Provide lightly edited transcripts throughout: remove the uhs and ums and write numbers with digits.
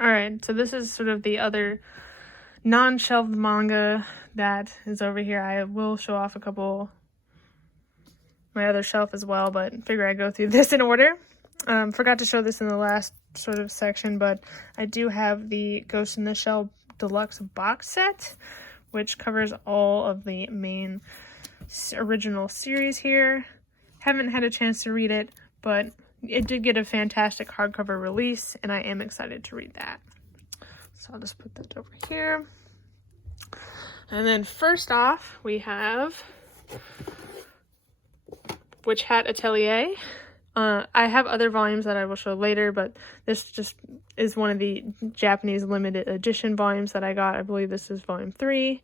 Alright, so this is sort of the other non-shelved manga that is over here. I will show off a couple my other shelf as well, but figure I'd go through this in order. Forgot to show this in the last sort of section, but I do have the Ghost in the Shell Deluxe box set, which covers all of the main original series here. Haven't had a chance to read it, but it did get a fantastic hardcover release, and I am excited to read that. So I'll just put that over here. And then first off, we have Witch Hat Atelier. I have other volumes that I will show later, but this just is one of the Japanese limited edition volumes that I got. I believe this is volume 3.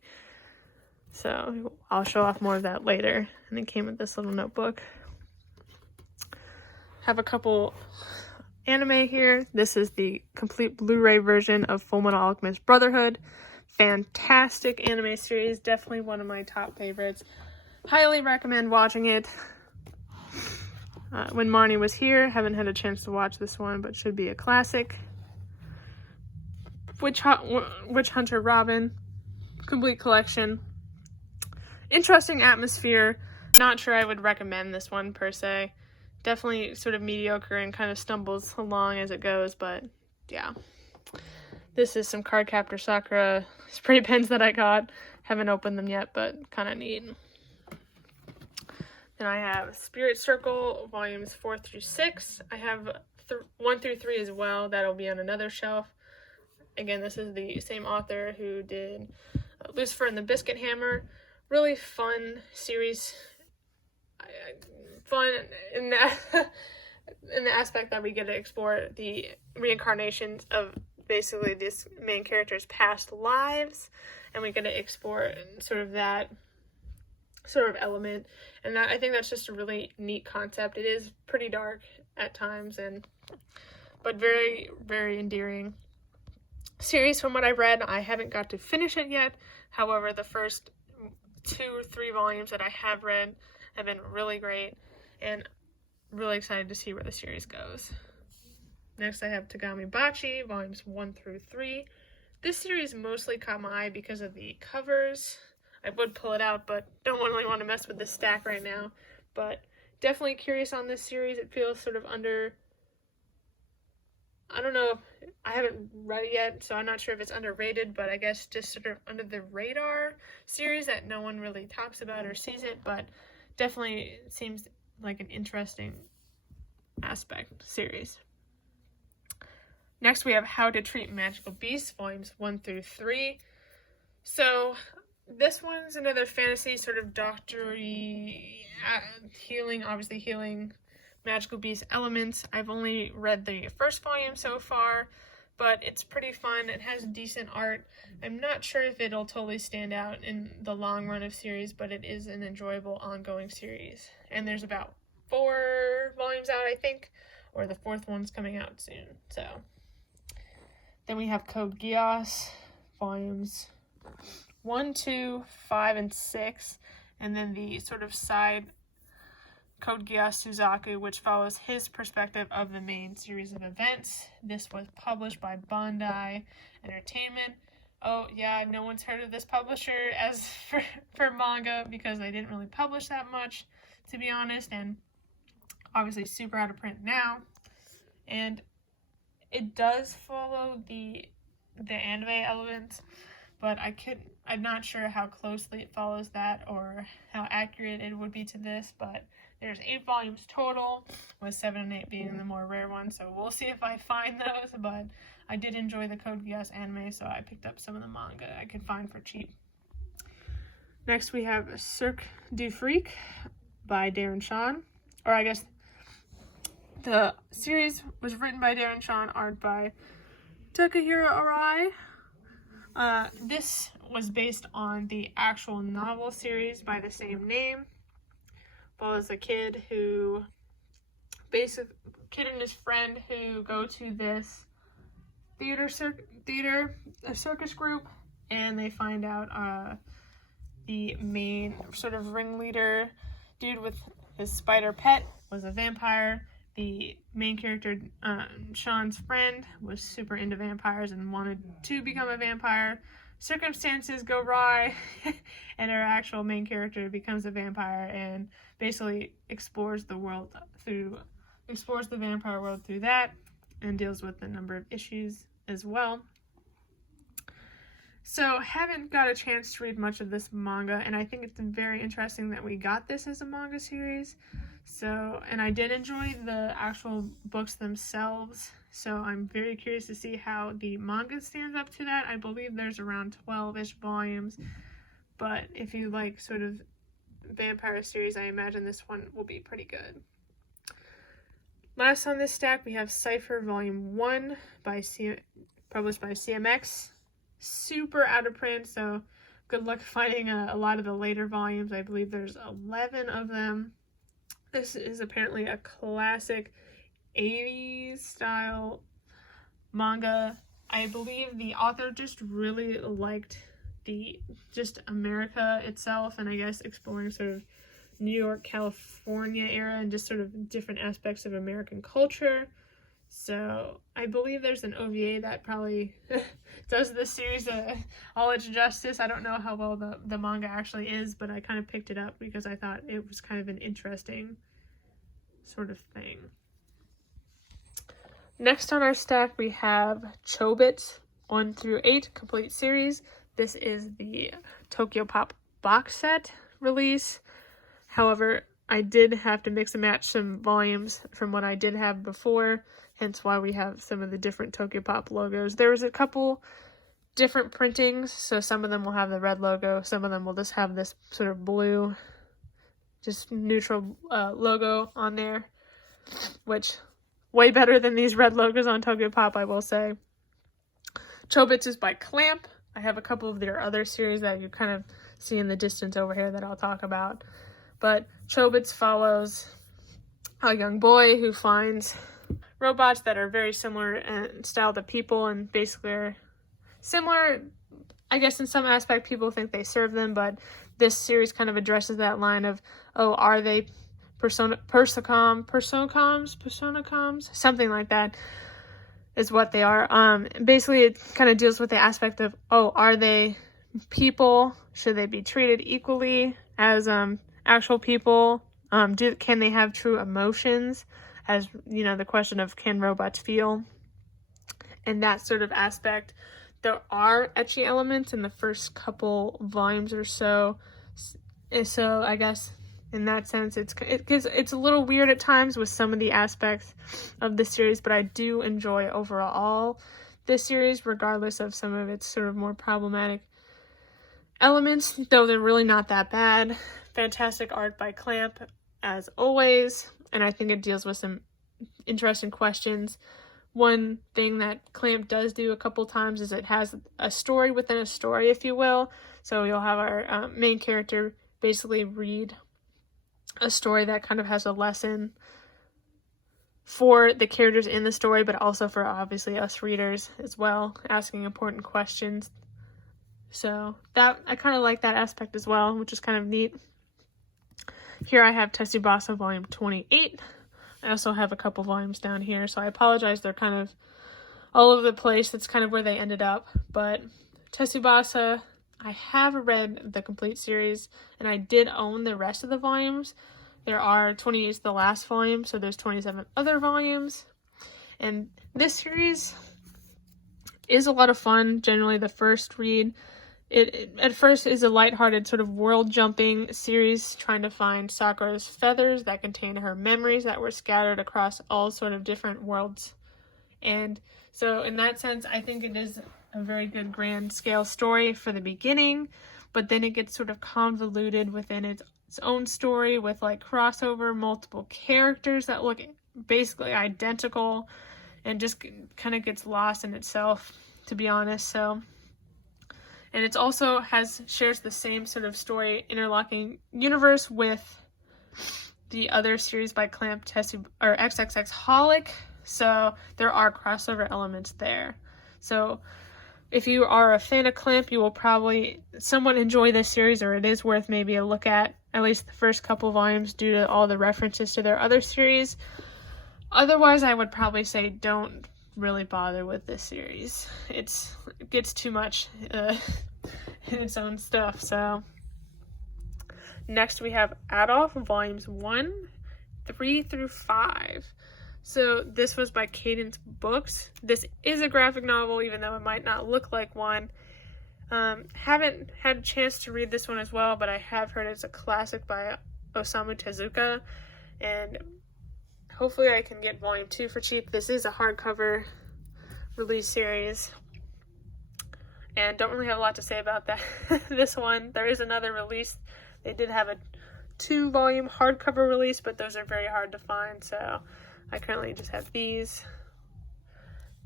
So I'll show off more of that later. And it came with this little notebook. Have a couple anime here. This is the complete Blu-ray version of Fullmetal Alchemist Brotherhood. Fantastic anime series. Definitely one of my top favorites. Highly recommend watching it. When Marnie was here, haven't had a chance to watch this one, but should be a classic. Witch Hunter Robin, complete collection. Interesting atmosphere. Not sure I would recommend this one per se. Definitely sort of mediocre and kind of stumbles along as it goes, but yeah. This is some Cardcaptor Sakura spray pens that I got. Haven't opened them yet, but kind of neat. Then I have Spirit Circle, volumes 4 through 6. I have 1 through 3 as well. That'll be on another shelf. Again, this is the same author who did Lucifer and the Biscuit Hammer. Really fun series. Fun in the aspect that we get to explore the reincarnations of basically this main character's past lives. And we get to explore sort of that sort of element, and that I think that's just a really neat concept. It is pretty dark at times, but very, very endearing series from what I've read. I haven't got to finish it yet. However, the first 2 or 3 volumes that I have read have been really great, and really excited to see where the series goes. Next, I have Tagami Bachi, volumes 1 through 3. This series mostly caught my eye because of the covers. I would pull it out, but don't really want to mess with this stack right now. But definitely curious on this series. It feels sort of under, I don't know, I haven't read it yet, so I'm not sure if it's underrated, but I guess just sort of under the radar series that no one really talks about or sees it, but definitely seems like an interesting aspect series. Next, we have How to Treat Magical Beasts, volumes 1 through 3. So this one's another fantasy sort of doctor-y, healing, obviously healing magical beast elements. I've only read the first volume so far, but it's pretty fun. It has decent art. I'm not sure if it'll totally stand out in the long run of series, but it is an enjoyable ongoing series. And there's about 4 volumes out, I think, or the 4th one's coming out soon. So then we have Code Geass, volumes 1, 2, 5, and 6, and then the sort of side Code Geass Suzaku, which follows his perspective of the main series of events. This was published by Bandai Entertainment. Oh yeah, no one's heard of this publisher as for manga because they didn't really publish that much, to be honest, and obviously super out of print now. And it does follow the anime elements, but I'm not sure how closely it follows that or how accurate it would be to this, but there's 8 volumes total, with 7 and 8 being the more rare ones, so we'll see if I find those, but I did enjoy the Code Geass anime, so I picked up some of the manga I could find for cheap. Next we have Cirque du Freak by Darren Shan, or I guess the series was written by Darren Shan, art by Takahiro Arai. This was based on the actual novel series by the same name. Follows a kid and his friend who go to this circus group, and they find out the main sort of ringleader dude with his spider pet was a vampire. the main character, Sean's friend, was super into vampires and wanted to become a vampire. Circumstances go awry, and our actual main character becomes a vampire and basically explores the vampire world through that, and deals with a number of issues as well. So, haven't got a chance to read much of this manga, and I think it's very interesting that we got this as a manga series. So, and I did enjoy the actual books themselves, so I'm very curious to see how the manga stands up to that. I believe there's around 12-ish volumes, but if you like sort of vampire series, I imagine this one will be pretty good. Last on this stack, we have Cypher Volume 1, published by CMX. Super out of print, so good luck finding a lot of the later volumes. I believe there's 11 of them. This is apparently a classic 80s style manga. I believe the author just really liked just America itself, and I guess exploring sort of New York, California era and just sort of different aspects of American culture. So I believe there's an OVA that probably does this series all its justice. I don't know how well the manga actually is, but I kind of picked it up because I thought it was kind of an interesting sort of thing. Next on our stack, we have Chobits 1 through 8 complete series. This is the Tokyo Pop box set release. However, I did have to mix and match some volumes from what I did have before, hence why we have some of the different Tokyo Pop logos. There was a couple different printings, so some of them will have the red logo, some of them will just have this sort of blue, just neutral logo on there, which way better than these red logos on Tokyo Pop, I will say. Chobits is by Clamp. I have a couple of their other series that you kind of see in the distance over here that I'll talk about. But Chobits follows a young boy who finds robots that are very similar in style to people and basically are similar. I guess in some aspect people think they serve them, but this series kind of addresses that line of, oh, are they personacoms? Something like that is what they are. Basically it kind of deals with the aspect of, oh, are they people? Should they be treated equally as actual people? Can they have true emotions? As you know, the question of can robots feel? And that sort of aspect. There are ecchi elements in the first couple volumes or so. So I guess in that sense, it's a little weird at times with some of the aspects of the series, but I do enjoy overall this series, regardless of some of its sort of more problematic elements, though they're really not that bad. Fantastic art by Clamp, as always, and I think it deals with some interesting questions. One thing that Clamp does do a couple times is it has a story within a story, if you will. So you'll have our main character basically read a story that kind of has a lesson for the characters in the story, but also for obviously us readers as well, asking important questions. So that I kind of like that aspect as well, which is kind of neat. Here I have Tsubasa volume 28. I also have a couple volumes down here, so I apologize, they're kind of all over the place. That's kind of where they ended up. But Tsubasa, I have read the complete series, and I did own the rest of the volumes. There are 28 is the last volume, so there's 27 other volumes. And this series is a lot of fun. Generally, the first read, it at first is a lighthearted sort of world-jumping series trying to find Sakura's feathers that contain her memories that were scattered across all sort of different worlds. And so in that sense, I think it is a very good grand scale story for the beginning, but then it gets sort of convoluted within its own story with like crossover, multiple characters that look basically identical, and just kind of gets lost in itself, to be honest. So, and it's also shares the same sort of story interlocking universe with the other series by Clamp, XXX Holic. So there are crossover elements there. So if you are a fan of Clamp, you will probably somewhat enjoy this series, or it is worth maybe a look at least the first couple volumes due to all the references to their other series. Otherwise, I would probably say don't really bother with this series. It gets too much in its own stuff. So next we have Adolf Volumes 1, 3 through 5. So this was by Cadence Books. This is a graphic novel, even though it might not look like one. Haven't had a chance to read this one as well, but I have heard it's a classic by Osamu Tezuka, and hopefully I can get volume 2 for cheap. This is a hardcover release series, and don't really have a lot to say about that. This one, there is another release. They did have a 2-volume hardcover release, but those are very hard to find, so I currently just have these.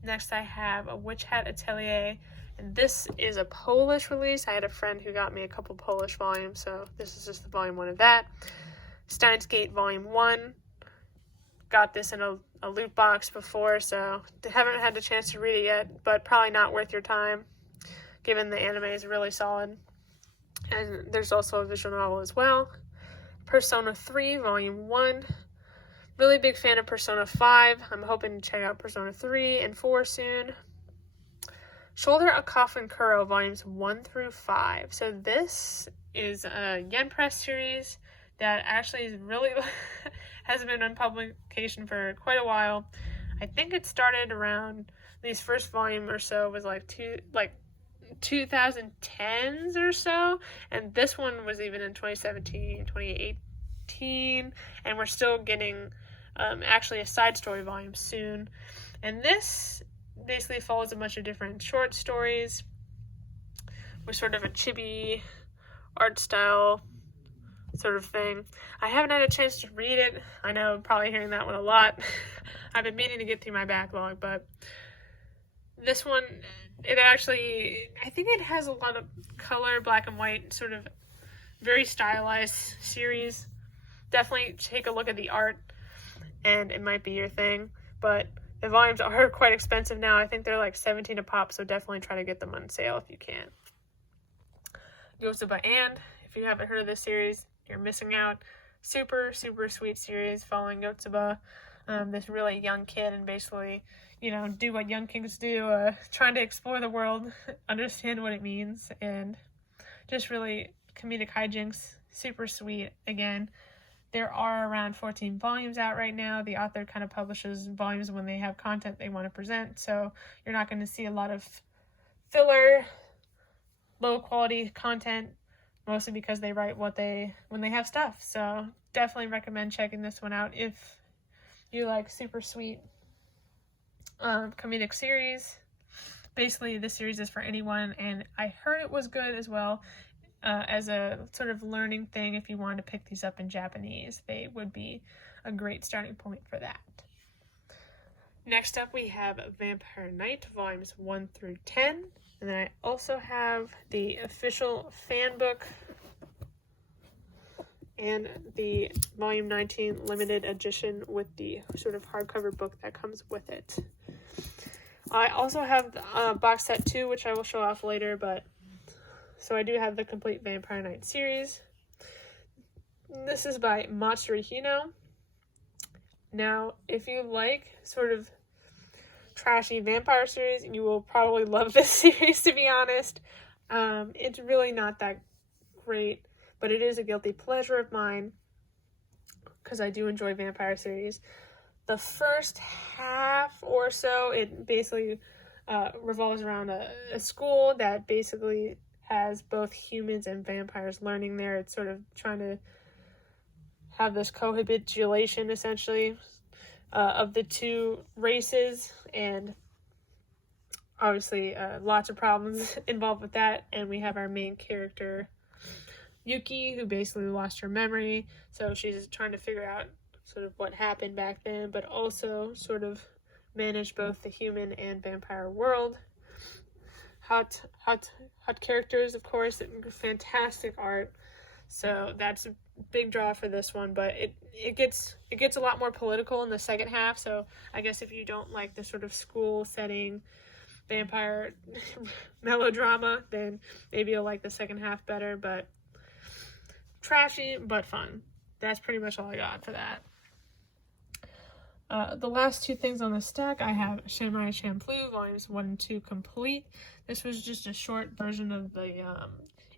Next I have A Witch Hat Atelier, and this is a Polish release. I had a friend who got me a couple Polish volumes, so this is just the volume 1 of that. Steins Gate Volume 1. Got this in a loot box before, so haven't had the chance to read it yet, but probably not worth your time, given the anime is really solid. And there's also a visual novel as well. Persona 3, Volume 1. Really big fan of Persona 5. I'm hoping to check out Persona 3 and 4 soon. Shoulder a Coffin Kuro, Volumes 1 through 5. So this is a Yen Press series that actually is really has been in publication for quite a while. I think it started around, these first volume or so was like 2010s or so, and this one was even in 2017, 2018, and we're still getting actually a side story volume soon. And this basically follows a bunch of different short stories with sort of a chibi art style sort of thing. I haven't had a chance to read it. I know I'm probably hearing that one a lot. I've been meaning to get through my backlog, but this one, it actually, I think it has a lot of color, black and white, sort of very stylized series. Definitely take a look at the art, and it might be your thing, but the volumes are quite expensive now. I think they're like $17 a pop, so definitely try to get them on sale if you can. Yotsuba and, if you haven't heard of this series, you're missing out. Super, super sweet series following Yotsuba, this really young kid, and basically, do what young kids do, trying to explore the world, understand what it means, and just really comedic hijinks. Super sweet. Again, there are around 14 volumes out right now. The author kind of publishes volumes when they have content they want to present, so you're not going to see a lot of filler, low quality content, mostly because they write when they have stuff. So definitely recommend checking this one out if you like super sweet comedic series. Basically, this series is for anyone, and I heard it was good as well. As a sort of learning thing, if you wanted to pick these up in Japanese, they would be a great starting point for that. Next up, we have Vampire Knight, volumes 1 through 10. And then I also have the official fan book and the volume 19 limited edition with the sort of hardcover book that comes with it. I also have box set 2, which I will show off later, so I do have the complete Vampire Knight series. This is by Matsuri Hino. Now, if you like sort of trashy vampire series, you will probably love this series, to be honest. It's really not that great, but it is a guilty pleasure of mine because I do enjoy vampire series. The first half or so, it basically revolves around a school that basically has both humans and vampires learning there. It's sort of trying to have this cohabitation, essentially, of the two races, and obviously lots of problems involved with that. And we have our main character, Yuki, who basically lost her memory, so she's trying to figure out sort of what happened back then, but also sort of manage both the human and vampire world. Hot characters, of course, fantastic art. So that's a big draw for this one, but it gets a lot more political in the second half. So I guess if you don't like the sort of school setting vampire melodrama, then maybe you'll like the second half better. But trashy but fun. That's pretty much all I got for that. The last two things on the stack, I have Samurai Champloo volumes 1 and 2 complete. This was just a short version of the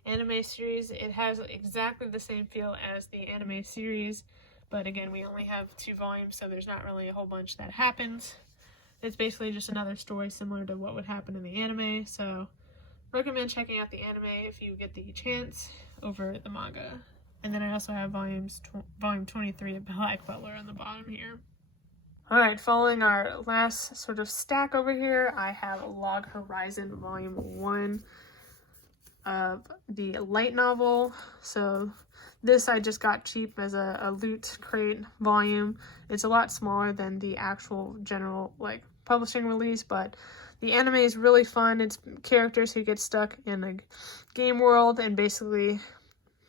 anime series. It has exactly the same feel as the anime series, but again, we only have 2 volumes, so there's not really a whole bunch that happens. It's basically just another story similar to what would happen in the anime, so recommend checking out the anime if you get the chance over the manga. And then I also have volume 23 of Black Butler on the bottom here. Alright, following our last sort of stack over here, I have Log Horizon Volume 1 of the light novel. So this I just got cheap as a loot crate volume. It's a lot smaller than the actual general publishing release, but the anime is really fun. It's characters who get stuck in a game world, and basically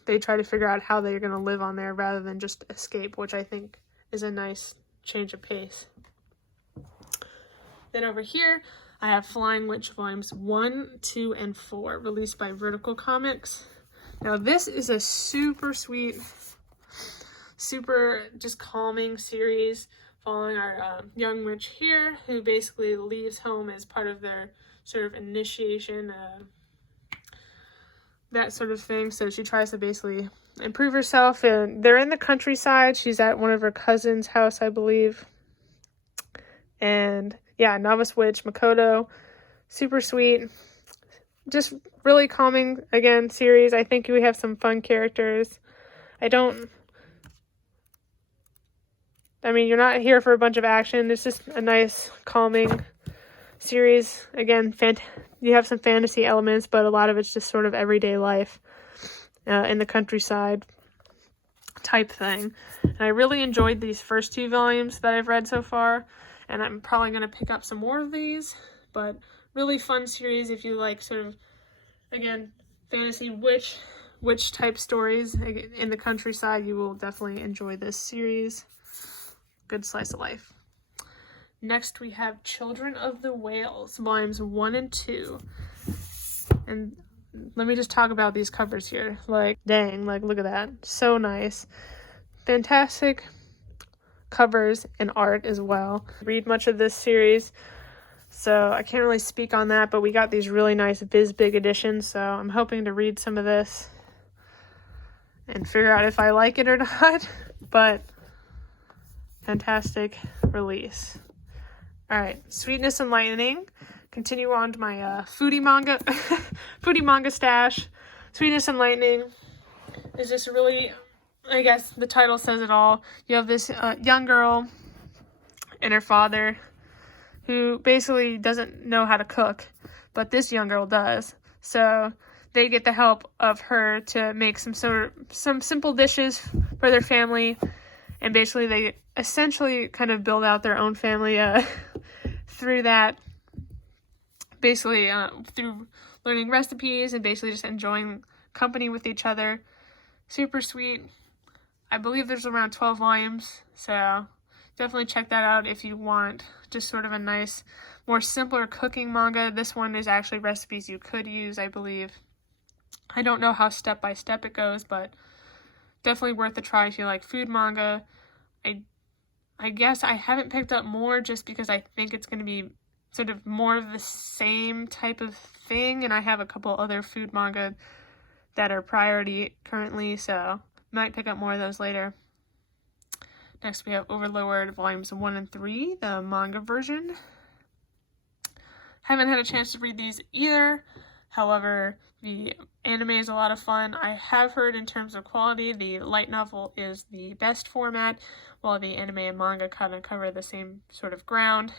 they try to figure out how they're going to live on there rather than just escape, which I think is a nice change of pace. Then over here, I have Flying Witch Volumes 1, 2, and 4, released by Vertical Comics. Now this is a super sweet, super just calming series following our young witch here, who basically leaves home as part of their sort of initiation, that sort of thing. So she tries to basically improve herself, and they're in the countryside. She's at one of her cousin's house, I believe. And yeah, novice witch Makoto, super sweet, just really calming again series. I think we have some fun characters. You're not here for a bunch of action. It's just a nice calming series. Again, you have some fantasy elements, but a lot of it's just sort of everyday life in the countryside type thing. And I really enjoyed these first 2 volumes that I've read so far, and I'm probably going to pick up some more of these, but really fun series if you like sort of, again, fantasy witch type stories in the countryside. You will definitely enjoy this series. Good slice of life. Next we have Children of the Whales, volumes 1 and 2. And let me just talk about these covers here. Dang, look at that. So nice. Fantastic covers and art as well. Read much of this series, so I can't really speak on that, but we got these really nice Viz Big editions, so I'm hoping to read some of this and figure out if I like it or not. But fantastic release. Alright, Sweetness and Lightning. Continue on to my foodie manga stash. Sweetness and Lightning is just really, I guess the title says it all. You have this young girl and her father who basically doesn't know how to cook, but this young girl does. So they get the help of her to make some simple dishes for their family, and basically they essentially kind of build out their own family through that, basically through learning recipes and basically just enjoying company with each other. Super sweet. I believe there's around 12 volumes, so definitely check that out if you want just sort of a nice, more simpler cooking manga. This one is actually recipes you could use, I believe. I don't know how step by step it goes, but definitely worth a try if you like food manga. I guess I haven't picked up more just because I think it's going to be sort of more of the same type of thing, and I have a couple other food manga that are priority currently, so might pick up more of those later. Next we have Overlord volumes 1 and 3, the manga version. Haven't had a chance to read these either. However, the anime is a lot of fun. I have heard in terms of quality, the light novel is the best format, while the anime and manga kind of cover the same sort of ground.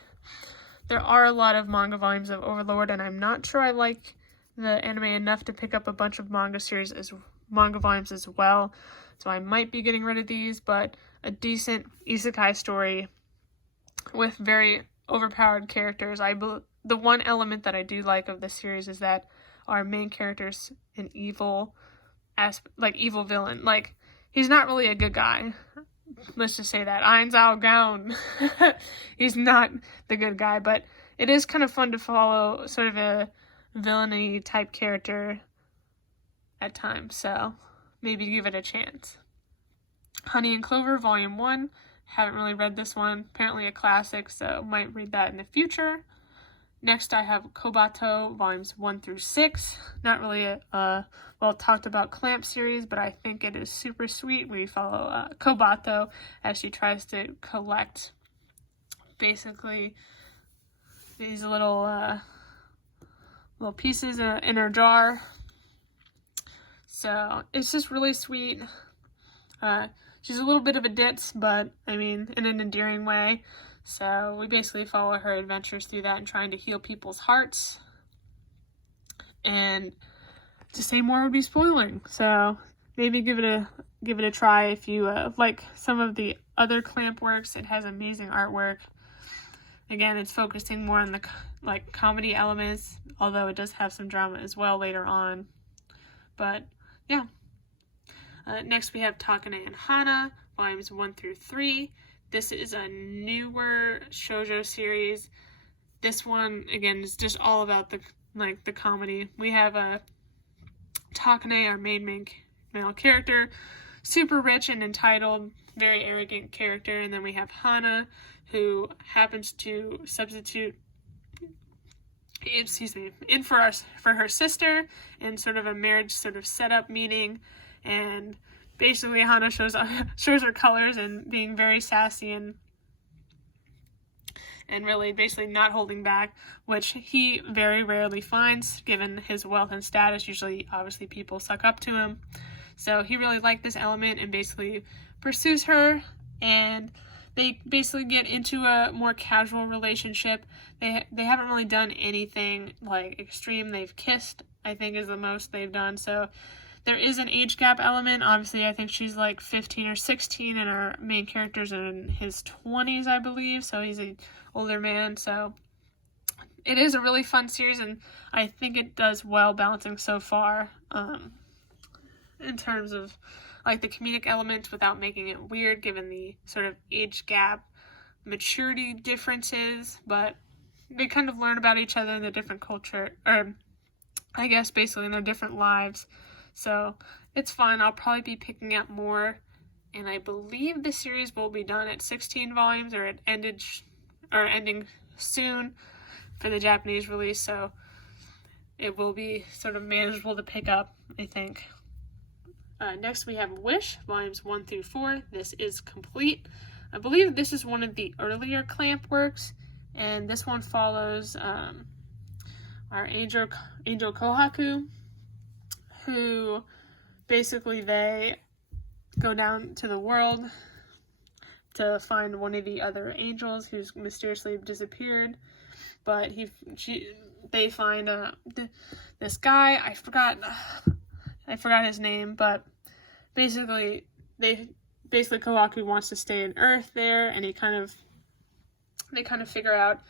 There are a lot of manga volumes of Overlord, and I'm not sure I like the anime enough to pick up a bunch of manga volumes as well. So I might be getting rid of these, but a decent isekai story with very overpowered characters. The one element that I do like of this series is that our main character's an evil villain. He's not really a good guy. Let's just say that. Ainzao Gaon. He's not the good guy, but it is kind of fun to follow sort of a villainy type character at times, so maybe give it a chance. Honey and Clover Volume 1, Haven't really read this one. Apparently a classic, so might read that in the future. Next, I have Kobato, volumes 1 through 6. Not really a well talked about clamp series, but I think it is super sweet. We follow Kobato as she tries to collect basically these little pieces in her jar. So it's just really sweet. She's a little bit of a ditz, but I mean, in an endearing way. So we basically follow her adventures through that and trying to heal people's hearts. And to say more would be spoiling. So maybe give it a try if you like some of the other clamp works. It has amazing artwork. Again, it's focusing more on the comedy elements, although it does have some drama as well later on. But yeah. Next we have Takane and Hana, volumes 1 through 3. This is a newer shoujo series. This one, again, is just all about the comedy. We have Takane, our main male character, super rich and entitled, very arrogant character, and then we have Hana, who happens to substitute in for her sister in sort of a marriage sort of setup meeting, and basically Hana shows her colors and being very sassy and really basically not holding back, which he very rarely finds given his wealth and status. Usually, obviously, people suck up to him. So he really liked this element and basically pursues her, and they basically get into a more casual relationship. They haven't really done anything like extreme. They've kissed, I think, is the most they've done. So there is an age gap element. Obviously, I think she's like 15 or 16, and our main character's in his 20s, I believe. So he's an older man. So it is a really fun series, and I think it does well balancing so far in terms of like the comedic elements without making it weird, given the sort of age gap, maturity differences. But they kind of learn about each other in the different culture, or I guess basically in their different lives. So it's fun. I'll probably be picking up more, and I believe the series will be done at 16 volumes, or it ending soon for the Japanese release. So it will be sort of manageable to pick up, I think. Next we have Wish, volumes 1 through 4. This is complete. I believe this is one of the earlier clamp works, and this one follows our Angel Kohaku, who basically they go down to the world to find one of the other angels who's mysteriously disappeared. But they find this guy. I forgot his name, but basically Kohaku wants to stay on Earth there, and they kind of figure out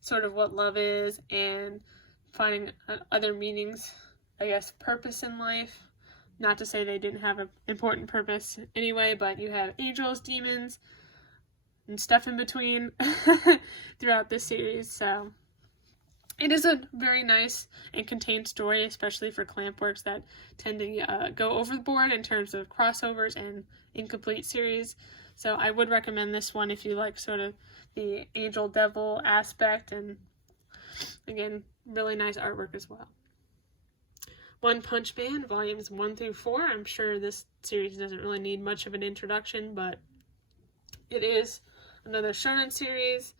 sort of what love is and finding other meanings, I guess, purpose in life. Not to say they didn't have an important purpose anyway, but you have angels, demons, and stuff in between throughout this series. So it is a very nice and contained story, especially for clamp works that tend to go overboard in terms of crossovers and incomplete series. So I would recommend this one if you like sort of the angel devil aspect, and again, really nice artwork as well. One Punch Man, volumes 1 through 4. I'm sure this series doesn't really need much of an introduction, but it is another shonen series.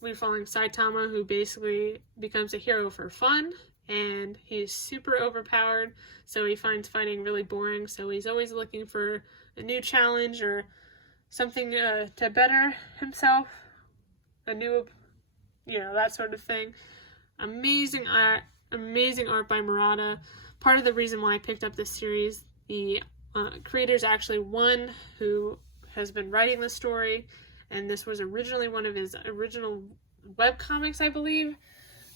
We're following Saitama, who basically becomes a hero for fun, and he's super overpowered, so he finds fighting really boring, so he's always looking for a new challenge or something to better himself, that sort of thing. Amazing art by Murata. Part of the reason why I picked up this series, the creator's actually one who has been writing the story, and this was originally one of his original webcomics, I believe,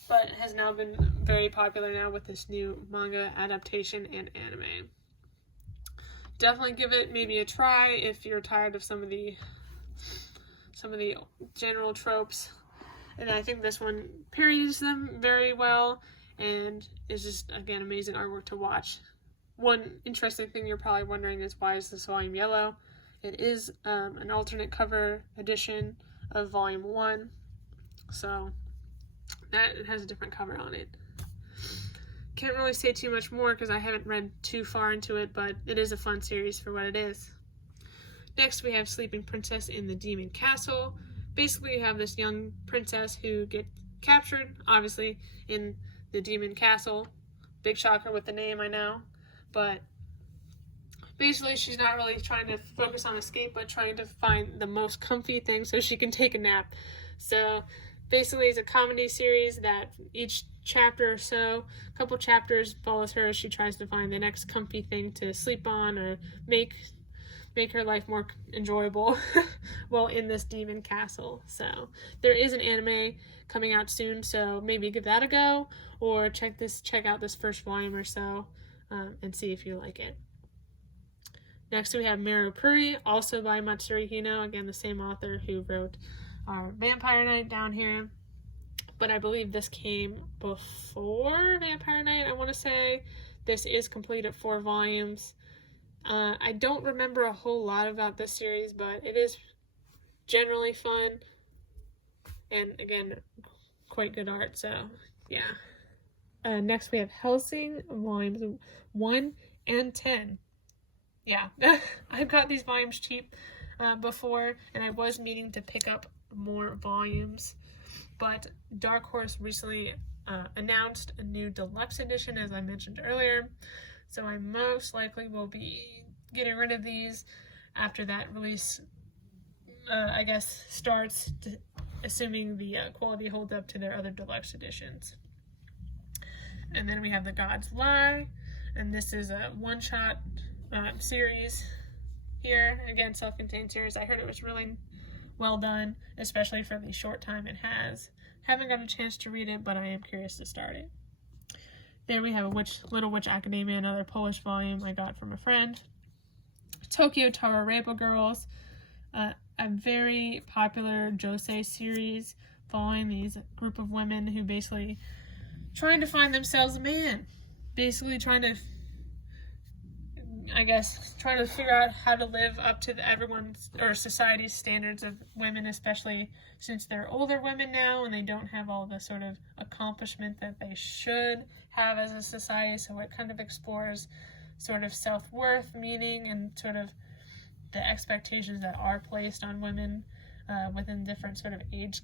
but has now been very popular now with this new manga adaptation and anime. Definitely give it maybe a try if you're tired of some of the general tropes. And I think this one parodies them very well and is just, again, amazing artwork to watch. One interesting thing you're probably wondering is, why is this volume yellow? It is an alternate cover edition of Volume 1, so that it has a different cover on it. Can't really say too much more because I haven't read too far into it, but it is a fun series for what it is. Next, we have Sleeping Princess in the Demon Castle. Basically, you have this young princess who gets captured, obviously, in the Demon Castle. Big shocker with the name, I know. But basically, she's not really trying to focus on escape, but trying to find the most comfy thing so she can take a nap. So basically, it's a comedy series that each chapter or so, a couple chapters, follows her as she tries to find the next comfy thing to sleep on or make her life more enjoyable while in this demon castle. So there is an anime coming out soon, so maybe give that a go, or check out this first volume or so and see if you like it. Next we have Marupuri, also by Matsuri Hino, again the same author who wrote our Vampire Knight down here, but I believe this came before Vampire Knight, I want to say. This is complete at 4 volumes. I don't remember a whole lot about this series, but it is generally fun, and again, quite good art, so yeah. Next we have Hellsing, volumes 1 and 10. Yeah, I've got these volumes cheap before, and I was meaning to pick up more volumes, but Dark Horse recently announced a new deluxe edition, as I mentioned earlier, so I most likely will be getting rid of these after that release, I guess, starts, assuming the quality holds up to their other deluxe editions. And then we have The Gods Lie, and this is a one-shot series here. Again, self-contained series. I heard it was really well done, especially for the short time it has. Haven't got a chance to read it, but I am curious to start it. Then we have Little Witch Academia, another Polish volume I got from a friend. Tokyo Tarareba Girls, a very popular josei series following these group of women who basically trying to find themselves a man. Basically trying to figure out how to live up to everyone's or society's standards of women, especially since they're older women now and they don't have all the sort of accomplishment that they should have as a society. So it kind of explores sort of self-worth, meaning, and sort of the expectations that are placed on women within different sort of age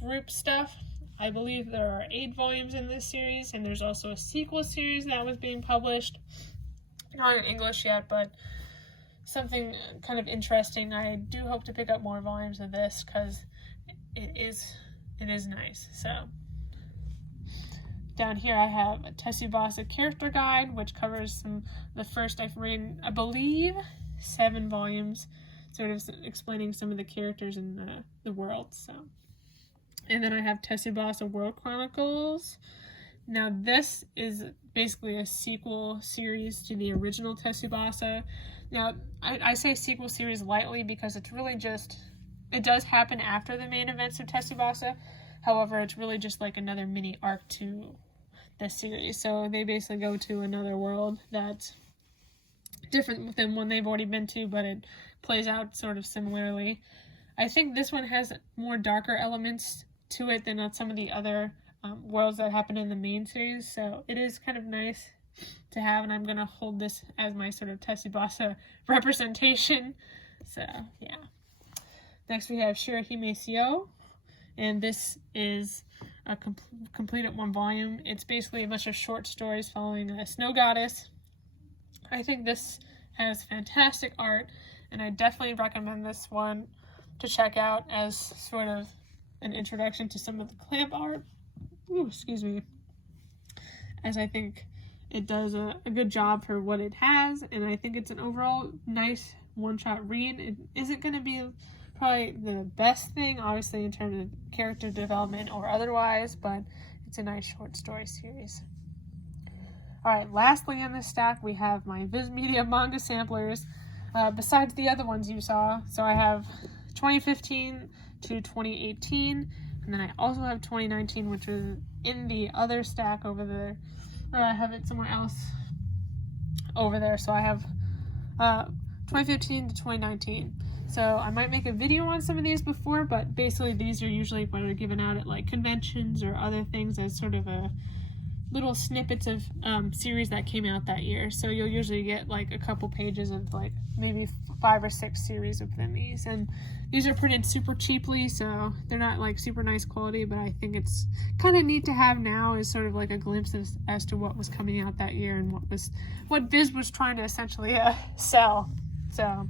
group stuff. I believe there are 8 volumes in this series, and there's also a sequel series that was being published. Not in English yet, but something kind of interesting. I do hope to pick up more volumes of this because it is nice. So down here I have a Tsubasa character guide, which covers the first I've read, I believe, 7 volumes, sort of explaining some of the characters in the world. So, and then I have Tsubasa World Chronicles. Now this is basically a sequel series to the original Tsubasa. Now I say sequel series lightly because it's really just, it does happen after the main events of Tsubasa. However, it's really just like another mini arc to the series. So they basically go to another world that's different than one they've already been to, but it plays out sort of similarly. I think this one has more darker elements to it than some of the other worlds that happen in the main series, so it is kind of nice to have, and I'm going to hold this as my sort of Tsubasa representation. So, yeah. Next we have Shirahime Syo, and this is a complete at 1 volume. It's basically a bunch of short stories following a snow goddess. I think this has fantastic art, and I definitely recommend this one to check out as sort of an introduction to some of the clamp art. Ooh, excuse me. As I think it does a good job for what it has, and I think it's an overall nice one-shot read. It isn't going to be probably the best thing, obviously, in terms of character development or otherwise, but it's a nice short story series. Alright, lastly in this stack, we have my Viz Media manga samplers, besides the other ones you saw. So I have 2015 to 2018, and then I also have 2019, which is in the other stack over there, or I have it somewhere else over there. So I have 2015 to 2019. So I might make a video on some of these before, but basically these are usually what are given out at like conventions or other things as sort of a little snippets of series that came out that year. So you'll usually get like a couple pages of like maybe 5 or 6 series within these, and these are printed super cheaply, so they're not like super nice quality, but I think it's kind of neat to have now as sort of like a glimpse as to what was coming out that year and what Viz was trying to essentially sell. So